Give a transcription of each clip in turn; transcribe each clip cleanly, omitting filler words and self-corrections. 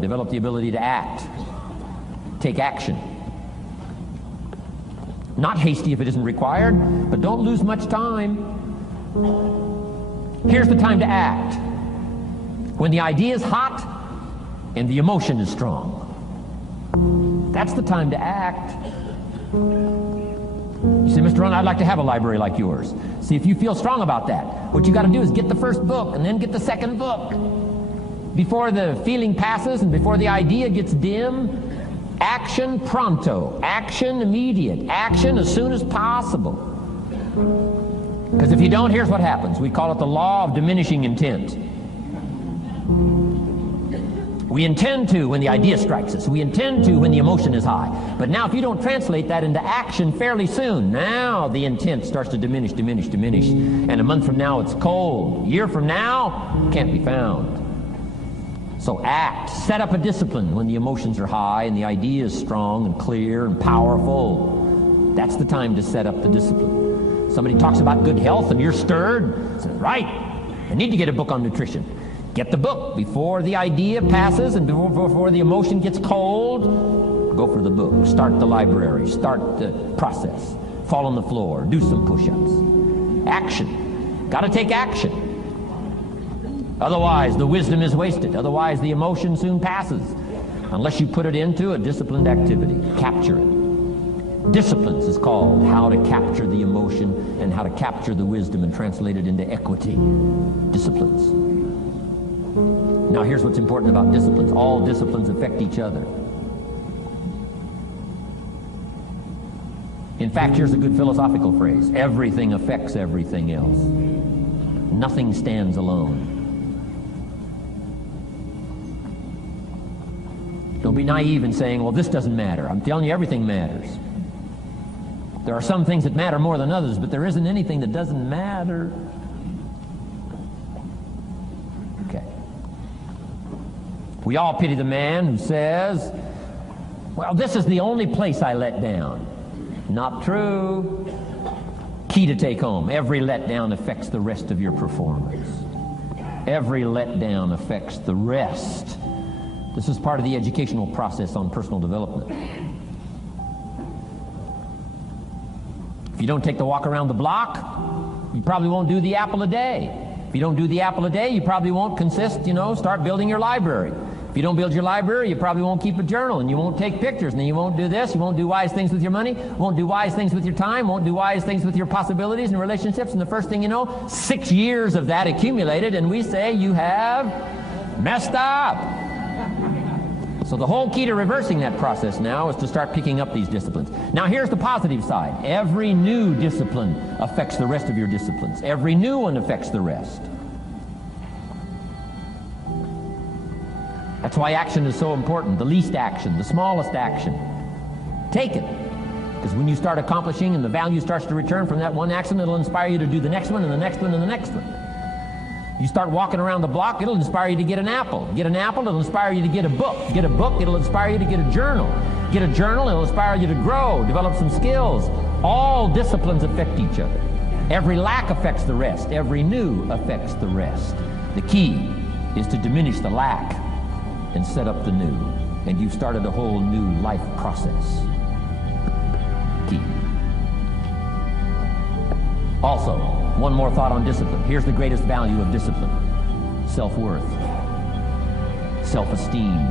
Develop the ability to act. Take action. Not hasty if it isn't required, but don't lose much time. Here's the time to act. When the idea is hot and the emotion is strong. That's the time to act. You say, Mr. Rohn, I'd like to have a library like yours. See, if you feel strong about that, what you got to do is get the first book and then get the second book. Before the feeling passes and before the idea gets dim, action pronto, action immediate, action as soon as possible. Because if you don't, here's what happens. We call it the law of diminishing intent. We intend to when the idea strikes us. We intend to when the emotion is high. But now if you don't translate that into action fairly soon, now the intent starts to diminish. And a month from now it's cold. A year from now, can't be found. So act. Set up a discipline when the emotions are high and the idea is strong and clear and powerful. That's the time to set up the discipline. Somebody talks about good health and you're stirred. Says, right, I need to get a book on nutrition. Get the book before the idea passes and before the emotion gets cold. Go for the book. Start the library. Start the process. Fall on the floor. Do some push-ups. Action. Got to take action. Otherwise, the wisdom is wasted. Otherwise, the emotion soon passes. Unless you put it into a disciplined activity. Capture it. Disciplines is called how to capture the emotion and how to capture the wisdom and translate it into equity. Disciplines. Now here's what's important about disciplines. All disciplines affect each other. In fact, here's a good philosophical phrase. Everything affects everything else. Nothing stands alone. Don't be naive in saying, well, this doesn't matter. I'm telling you, everything matters. There are some things that matter more than others, but there isn't anything that doesn't matter. We all pity the man who says, well, this is the only place I let down. Not true. Key to take home. Every letdown affects the rest of your performance. Every letdown affects the rest. This is part of the educational process on personal development. If you don't take the walk around the block, you probably won't do the apple a day. If you don't do the apple a day, you probably won't start building your library. If you don't build your library, you probably won't keep a journal, and you won't take pictures, and then you won't do this, you won't do wise things with your money, won't do wise things with your time, won't do wise things with your possibilities and relationships, and the first thing you know, 6 years of that accumulated, and we say you have messed up. So the whole key to reversing that process now is to start picking up these disciplines. Now here's the positive side. Every new discipline affects the rest of your disciplines. Every new one affects the rest. That's why action is so important. The least action, the smallest action. Take it. Because when you start accomplishing and the value starts to return from that one action, it'll inspire you to do the next one and the next one and the next one. You start walking around the block, it'll inspire you to get an apple. Get an apple, it'll inspire you to get a book. Get a book, it'll inspire you to get a journal. Get a journal, it'll inspire you to grow, develop some skills. All disciplines affect each other. Every lack affects the rest. Every new affects the rest. The key is to diminish the lack and set up the new. And you've started a whole new life process. Key. Also, one more thought on discipline. Here's the greatest value of discipline. Self-worth. Self-esteem.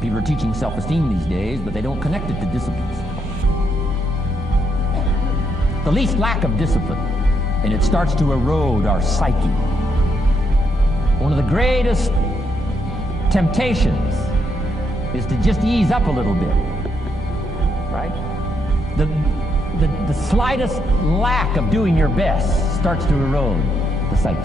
People are teaching self-esteem these days, but they don't connect it to disciplines. The least lack of discipline, and it starts to erode our psyche. One of the greatest temptations is to just ease up a little bit, right? The slightest lack of doing your best starts to erode the psyche.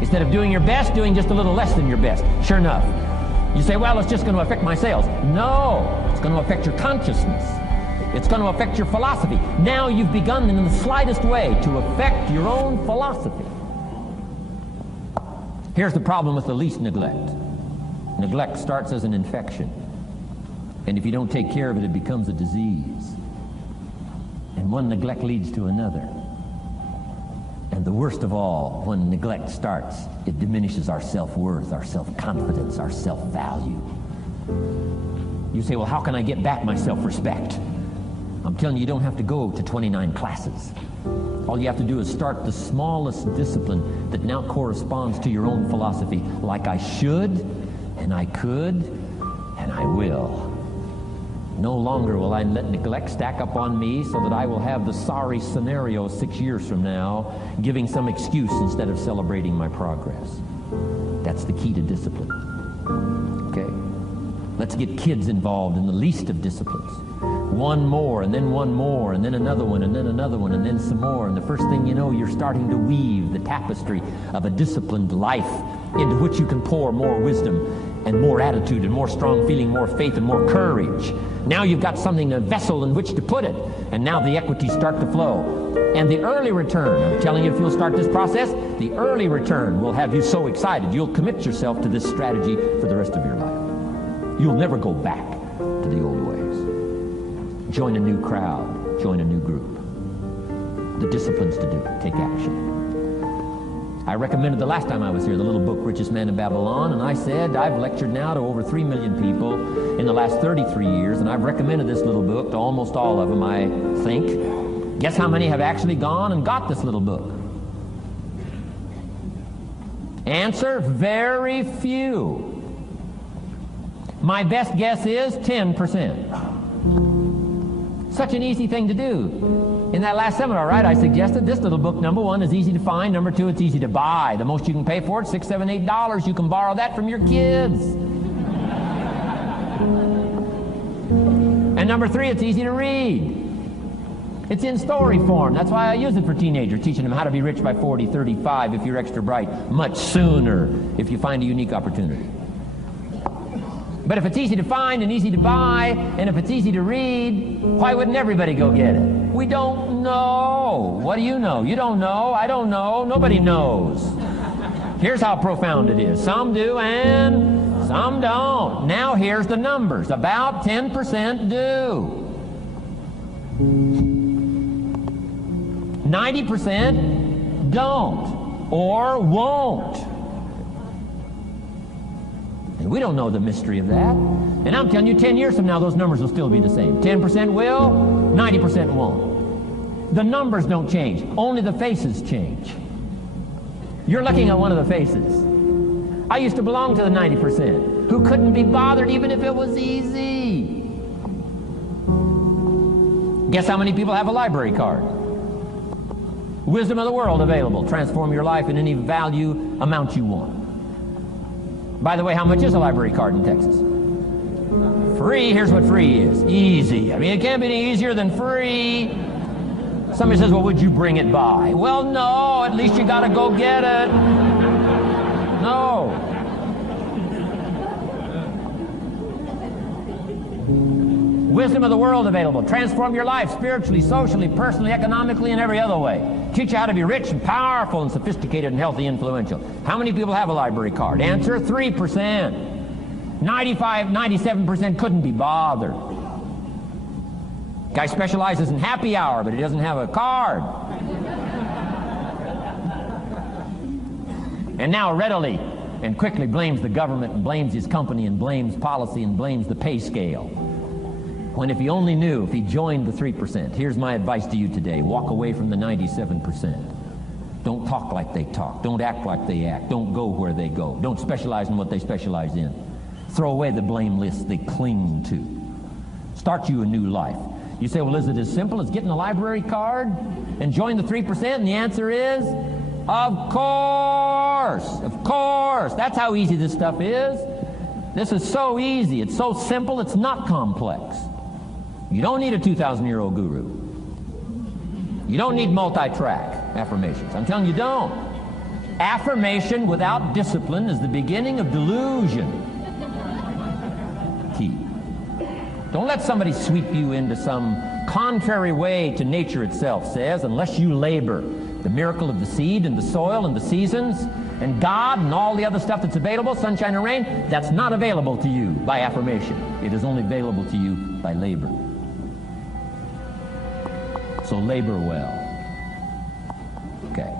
Instead of doing your best, doing just a little less than your best. Sure enough, you say, well, it's just going to affect my sales. No, it's going to affect your consciousness. It's going to affect your philosophy. Now you've begun in the slightest way to affect your own philosophy. Here's the problem with the least neglect. Neglect starts as an infection. And if you don't take care of it, it becomes a disease. And one neglect leads to another. And the worst of all, when neglect starts, it diminishes our self-worth, our self-confidence, our self-value. You say, well, how can I get back my self-respect? I'm telling you, you don't have to go to 29 classes. All you have to do is start the smallest discipline that now corresponds to your own philosophy, like I should, and I could, and I will. No longer will I let neglect stack up on me so that I will have the sorry scenario 6 years from now, giving some excuse instead of celebrating my progress. That's the key to discipline. Okay? Let's get kids involved in the least of disciplines. One more, and then one more, and then another one, and then another one, and then some more. And the first thing you know, you're starting to weave the tapestry of a disciplined life into which you can pour more wisdom and more attitude and more strong feeling, more faith and more courage. Now you've got something, a vessel in which to put it, and now the equities start to flow. And the early return, I'm telling you, if you'll start this process, the early return will have you so excited you'll commit yourself to this strategy for the rest of your life. You'll never go back to the old ways. Join a new crowd, join a new group. The disciplines to do, take action. I recommended the last time I was here the little book, Richest Man in Babylon, and I said I've lectured now to over 3 million people in the last 33 years, and I've recommended this little book to almost all of them, I think. Guess how many have actually gone and got this little book? Answer, very few. My best guess is 10%. Such an easy thing to do. In that last seminar, right, I suggested this little book, number one, is easy to find. Number two, it's easy to buy. The most you can pay for it, $6, $7, $8. You can borrow that from your kids. And number three, it's easy to read. It's in story form. That's why I use it for teenagers, teaching them how to be rich by 40, 35 if you're extra bright, much sooner if you find a unique opportunity. But if it's easy to find and easy to buy, and if it's easy to read, why wouldn't everybody go get it? We don't know. What do you know? You don't know. I don't know. Nobody knows. Here's how profound it is. Some do and some don't. Now here's the numbers. About 10% do. 90% don't or won't. And we don't know the mystery of that. And I'm telling you, 10 years from now, those numbers will still be the same. 10% will, 90% won't. The numbers don't change. Only the faces change. You're looking at one of the faces. I used to belong to the 90% who couldn't be bothered even if it was easy. Guess how many people have a library card? Wisdom of the world available. Transform your life in any value amount you want. By the way, how much is a library card in Texas? Free. Here's what free is. Easy. I mean, it can't be any easier than free. Somebody says, well, would you bring it by? Well, no. At least you got to go get it. No. Wisdom of the world available. Transform your life spiritually, socially, personally, economically, and every other way. Teach you how to be rich and powerful and sophisticated and healthy, influential. How many people have a library card? Answer, 3%. 95, 97% couldn't be bothered. Guy specializes in happy hour, but he doesn't have a card. And now readily and quickly blames the government and blames his company and blames policy and blames the pay scale. When if he only knew, if he joined the 3%, here's my advice to you today. Walk away from the 97%. Don't talk like they talk. Don't act like they act. Don't go where they go. Don't specialize in what they specialize in. Throw away the blame list they cling to. Start you a new life. You say, well, is it as simple as getting a library card and join the 3%? And the answer is, of course. Of course. That's how easy this stuff is. This is so easy. It's so simple. It's not complex. You don't need a 2,000-year-old guru. You don't need multi-track affirmations. I'm telling you, don't. Affirmation without discipline is the beginning of delusion. Key. Don't let somebody sweep you into some contrary way to nature itself says, unless you labor. The miracle of the seed and the soil and the seasons and God and all the other stuff that's available, sunshine and rain, that's not available to you by affirmation. It is only available to you by labor. So labor well. Okay.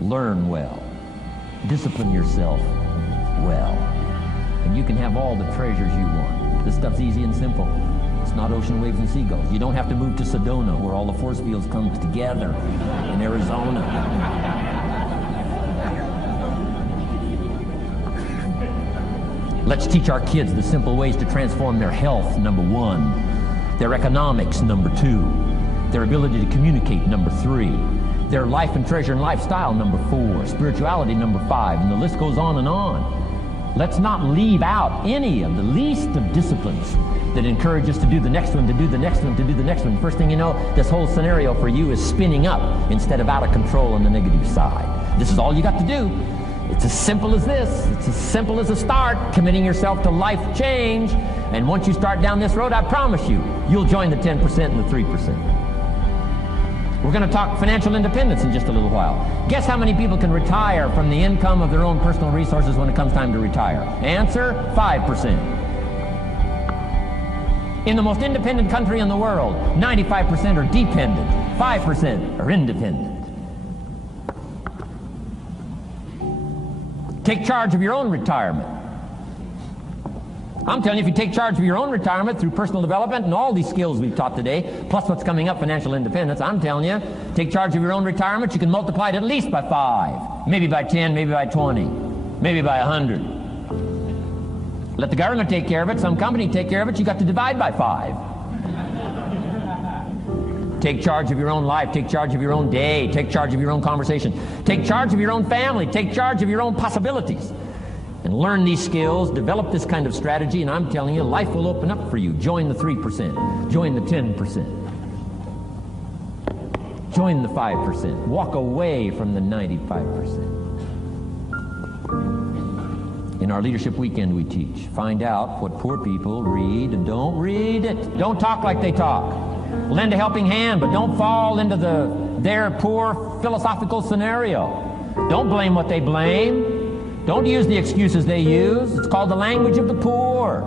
Learn well. Discipline yourself well. And you can have all the treasures you want. This stuff's easy and simple. It's not ocean waves and seagulls. You don't have to move to Sedona, where all the force fields come together in Arizona. Let's teach our kids the simple ways to transform their health, number 1. Their economics, number 2. Their ability to communicate, number 3. Their life and treasure and lifestyle, number 4. Spirituality, number 5. And the list goes on and on. Let's not leave out any of the least of disciplines that encourage us to do the next one, to do the next one, to do the next one. First thing you know, this whole scenario for you is spinning up instead of out of control on the negative side. This is all you got to do. It's as simple as this. It's as simple as a start, committing yourself to life change. And once you start down this road, I promise you, you'll join the 10% and the 3%. We're going to talk financial independence in just a little while. Guess how many people can retire from the income of their own personal resources when it comes time to retire? Answer, 5%. In the most independent country in the world, 95% are dependent, 5% are independent. Take charge of your own retirement. I'm telling you, if you take charge of your own retirement through personal development and all these skills we've taught today, plus what's coming up, financial independence, I'm telling you, take charge of your own retirement, you can multiply it at least by 5, maybe by 10, maybe by 20, maybe by 100. Let the government take care of it, some company take care of it, you got to divide by 5. Take charge of your own life, take charge of your own day, take charge of your own conversation, take charge of your own family, take charge of your own possibilities. And learn these skills, develop this kind of strategy, and I'm telling you, life will open up for you. Join the 3%, join the 10%, join the 5%, walk away from the 95%. In our Leadership Weekend we teach, find out what poor people read and don't read it. Don't talk like they talk. Lend a helping hand, but don't fall into their poor philosophical scenario. Don't blame what they blame. Don't use the excuses they use. It's called the language of the poor.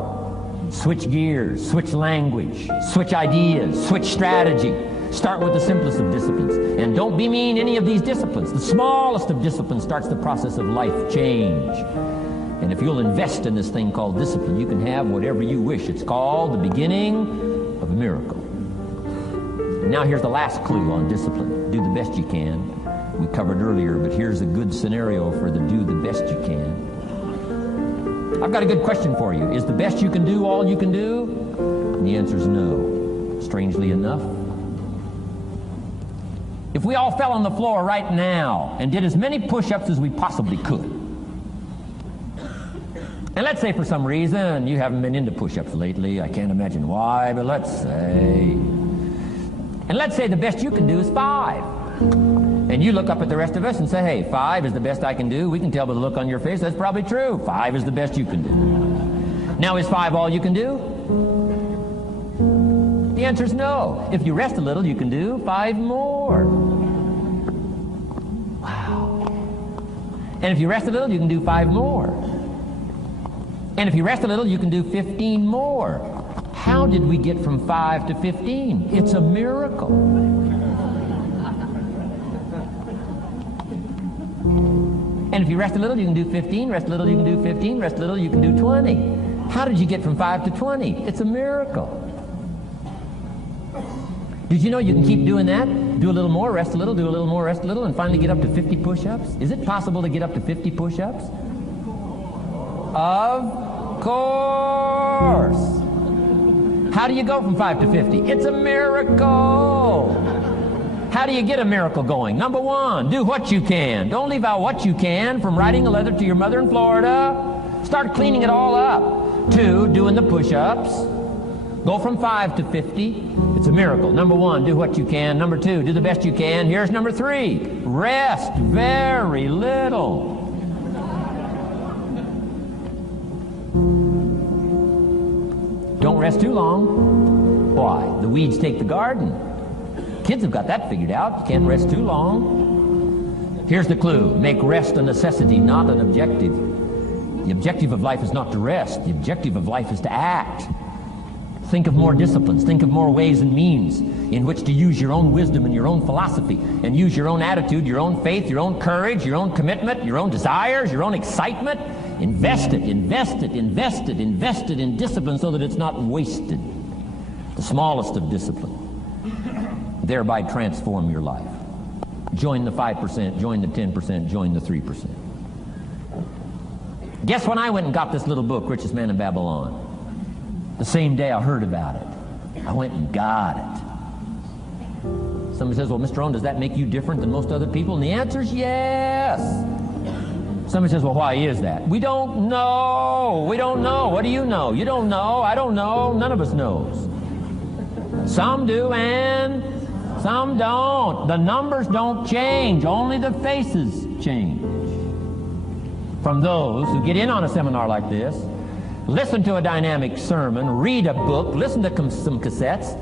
Switch gears, switch language, switch ideas, switch strategy. Start with the simplest of disciplines. And don't be mean any of these disciplines. The smallest of disciplines starts the process of life change. And if you'll invest in this thing called discipline, you can have whatever you wish. It's called the beginning of a miracle. And now here's the last clue on discipline. Do the best you can. We covered earlier, but here's a good scenario for the do the best you can. I've got a good question for you. Is the best you can do all you can do? And the answer is no. Strangely enough. If we all fell on the floor right now and did as many push-ups as we possibly could, and let's say for some reason you haven't been into push-ups lately, I can't imagine why, but let's say the best you can do is 5. And you look up at the rest of us and say, hey, 5 is the best I can do. We can tell by the look on your face that's probably true. 5 is the best you can do. Now, is 5 all you can do? The answer is no. If you rest a little, you can do 5 more. Wow. And if you rest a little, you can do 5 more. And if you rest a little, you can do 15 more. How did we get from 5 to 15? It's a miracle. And if you rest a little, you can do 15, rest a little, you can do 15, rest a little, you can do 20. How did you get from 5 to 20? It's a miracle. Did you know you can keep doing that? Do a little more, rest a little, do a little more, rest a little, and finally get up to 50 push-ups? Is it possible to get up to 50 push-ups? Of course. How do you go from 5 to 50? It's a miracle. How do you get a miracle going? Number 1, do what you can. Don't leave out what you can, from writing a letter to your mother in Florida. Start cleaning it all up. 2, doing the push-ups. Go from 5 to 50. It's a miracle. Number 1, do what you can. Number 2, do the best you can. Here's number 3, rest very little. Don't rest too long. Why? The weeds take the garden. Kids have got that figured out. You can't rest too long. Here's the clue. Make rest a necessity, not an objective. The objective of life is not to rest. The objective of life is to act. Think of more disciplines. Think of more ways and means in which to use your own wisdom and your own philosophy, and use your own attitude, your own faith, your own courage, your own commitment, your own desires, your own excitement. Invest it, invest it, invest it, invest it in discipline so that it's not wasted. The smallest of discipline. Thereby transform your life. Join the 5%, join the 10%, join the 3%. Guess when I went and got this little book, Richest Man in Babylon? The same day I heard about it. I went and got it. Somebody says, well, Mr. Rohn, does that make you different than most other people? And the answer is yes. Somebody says, well, why is that? We don't know. We don't know. What do you know? You don't know. I don't know. None of us knows. Some do and some don't. The numbers don't change. Only the faces change. From those who get in on a seminar like this, listen to a dynamic sermon, read a book, listen to some cassettes,